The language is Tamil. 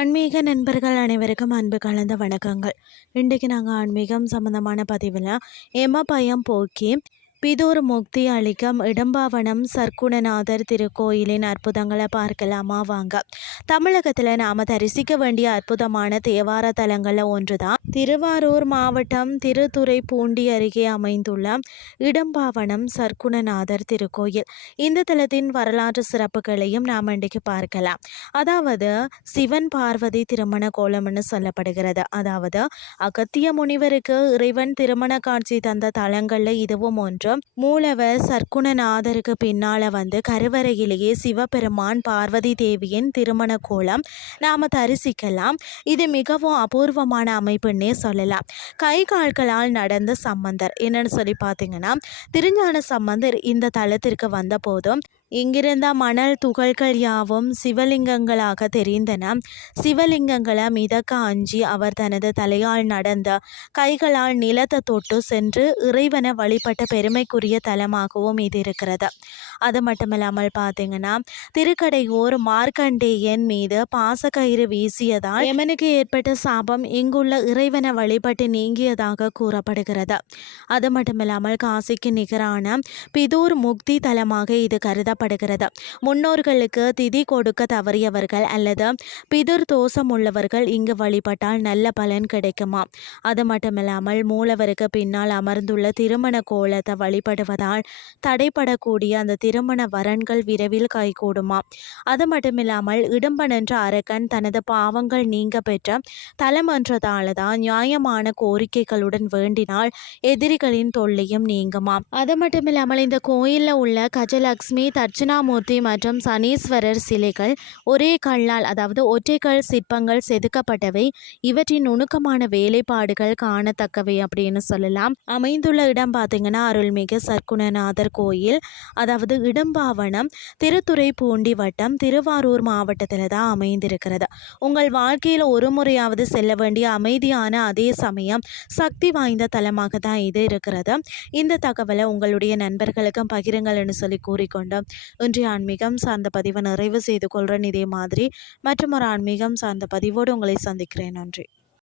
ஆன்மீக நண்பர்கள் அனைவருக்கும் அன்பு கலந்த வணக்கங்கள். இன்றைக்கு நாங்கள் ஆன்மீகம் சம்பந்தமான பதிவில் பயம் போக்கி பிதூர் முக்தி அளிக்கும் இடம்பாவனம் சர்க்குணநாதர் திருக்கோயிலின் அற்புதங்களை பார்க்கலாமா வாங்க. தமிழகத்தில் நாம் தரிசிக்க வேண்டிய அற்புதமான தேவார தலங்களில் ஒன்றுதான் திருவாரூர் மாவட்டம் திருத்துறைப்பூண்டி அருகே அமைந்துள்ள இடம்பாவனம் சர்க்குணநாதர் திருக்கோயில். இந்த தலத்தின் வரலாற்று சிறப்புகளையும் நாம் இன்றைக்கு பார்க்கலாம். அதாவது சிவன் பார்வதி திருமண கோலம்னு சொல்லப்படுகிறது. அதாவது அகத்திய முனிவருக்கு இறைவன் திருமண காட்சி தந்த தலங்களில் இதுவும் ஒன்று. மூலவர் சர்க்குணநாதருக்கு பின்னால கருவறையிலேயே சிவபெருமான் பார்வதி தேவியின் திருமண கோலம் நாம தரிசிக்கலாம். இது மிகவும் அபூர்வமான அமைப்புன்னே சொல்லலாம். கை கால்களால் நடந்த சம்பந்தர் என்னன்னு சொல்லி பார்த்தீங்கன்னா, திருஞான சம்பந்தர் இந்த தலத்திற்கு வந்த போதும் இங்கிருந்த மணல் துகள்கள் யாவும் சிவலிங்கங்களாக தெரிந்தன. சிவலிங்கங்களை மிதக்க அஞ்சி அவர் தனது தலையால் நடந்த கைகளால் நிலத்தை தொட்டு சென்று இறைவனை வழிபட்ட பெருமைக்குரிய தலமாகவும் இது இருக்கிறது. அது மட்டுமில்லாமல் பார்த்தீங்கன்னா, திருக்கடையூர் மார்க்கண்டேயன் மீது பாசக்கயிறு வீசியதால் யமனுக்கு ஏற்பட்ட சாபம் இங்குள்ள இறைவனை வழிபட்டு நீங்கியதாக கூறப்படுகிறது. அது மட்டுமில்லாமல் காசிக்கு நிகரான பிதூர் முக்தி தலமாக இது கருதப்படுகிறது. முன்னோர்களுக்கு திதி கொடுக்க தவறியவர்கள் அல்லது பிதுர் தோஷம் உள்ளவர்கள் இங்கு வழிபட்டால் நல்ல பலன் கிடைக்குமா. அது மட்டுமில்லாமல் மூலவருக்கு பின்னால் அமர்ந்துள்ள திருமண கோலத்தை வழிபடுவதால் தடைப்படக்கூடிய அந்த திருமண வரன்கள் விரைவில் கைகூடுமா. அது மட்டுமில்லாமல் இடும்பன் என்ற அரக்கன் தனது பாவங்கள் நீங்க பெற்ற தலம் என்றதால தான் நியாயமான கோரிக்கைகளுடன் வேண்டினால் எதிரிகளின் தொல்லையும் நீங்குமாம். அது மட்டுமில்லாமல் இந்த கோயிலில் உள்ள கஜலக்ஷ்மி, தட்சிணாமூர்த்தி மற்றும் சனீஸ்வரர் சிலைகள் ஒரே கல்லால், அதாவது ஒற்றைக்கல் சிற்பங்கள் செதுக்கப்பட்டவை. இவற்றின் நுணுக்கமான வேலைப்பாடுகள் காணத்தக்கவை அப்படின்னு சொல்லலாம். அமைந்துள்ள இடம் பார்த்தீங்கன்னா அருள்மிகு சர்க்குணநாதர் கோயில், அதாவது இடம்பாவனம் திருத்துறைப்பூண்டி வட்டம் திருவாரூர் மாவட்டத்தில் தான் அமைந்திருக்கிறது. உங்கள் வாழ்க்கையில் ஒரு முறையாவது செல்ல வேண்டிய அமைதியான அதே சமயம் சக்தி வாய்ந்த தலமாக தான் இது இருக்கிறது. இந்த தகவலை உங்களுடைய நண்பர்களுக்கும் பகிருங்கள்னு சொல்லி கூறிக்கொண்டு இன்றைய ஆன்மீகம் சார்ந்த பதிவை நிறைவு செய்து கொள்கிறேன். இதே மாதிரி மற்றும் ஒரு ஆன்மீகம் சார்ந்த பதிவோடு உங்களை சந்திக்கிறேன். நன்றி.